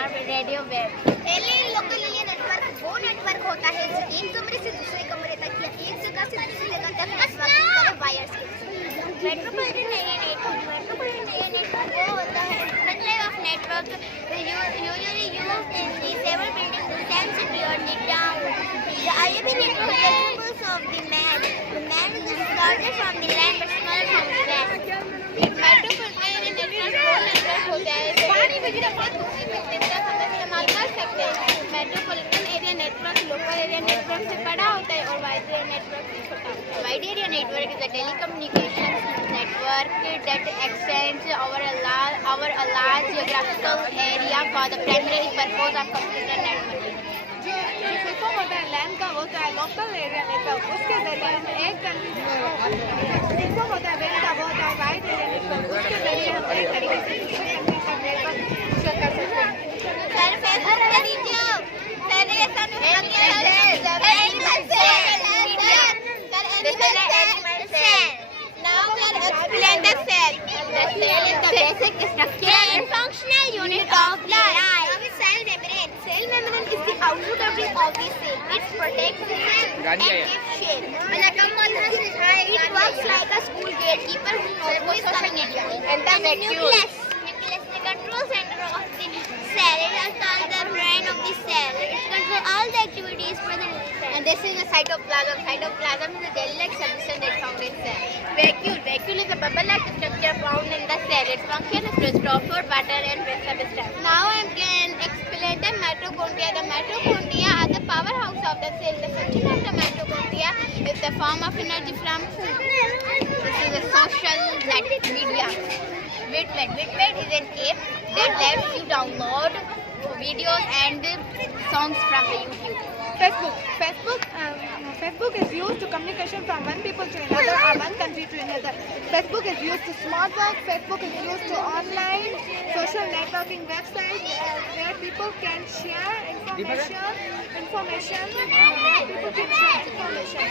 our radio wave. Local area network वो network होता है जो एक कमरे से दूसरे कमरे तक या एक जगह से दूसरी जगह तक नेटवर्किंग करे वायर्स के। Metropolitan area network वो होता है one type of network usually used in the several buildings to send city or the town. The IAP network resembles of the man. The man is larger from the land but smaller from the land. Metropolitan area network वो network होता है पानी वगैरह बहुत दूसरी मिलते हैं हम इस्तेमाल कर सकते हैं। Metropolitan area network local area network से बड़ा होता है और वाइड एरिया नेटवर्क से छोटा होता है। Wide area network is a telecommunications network that extends over a large geographical area for the primary purpose of computer networking. जो सिस्टम होता है लैंड का होता है लोकल एरिया नेटवर्क, उसके जरिए हम एक कंट्री सिस्टम होता है वेन का होता है वाइड एरिया नेटवर्क, उसके जरिए हम एक तरीके से दूसरे कंट्री का नेटवर्क शेयर कर सकते हैं। सर फेसबुक पे दीजिए सर ऐसा Now we'll explain the cell. The cell is the basic structure and functional unit of life. Cell membrane. Cell membrane is the outer covering of the cell. It protects the cell and gives shape. It works like a school gatekeeper who knows who is coming in. And the nucleus. Nucleus is the control center of the cell. It is called the brain of the cell. It controls all the activities present in the cell. And this is the cytoplasm. Cytoplasm is a gel-like substance that found in cell. Vacuole. Vacuole is a bubble-like structure found in the cell. Its function is to store food, water, and substance. Now I can explain the mitochondria. The mitochondria are the powerhouse of the cell. The function of the mitochondria is the form of energy from food. This is a social media. Bitmed is an app that lets you download videos and songs from the YouTube. Facebook is used to communication from one people to another or one country to another. Facebook is used to smart work. Facebook is used to online social networking websites where people can share information. Where people can share information.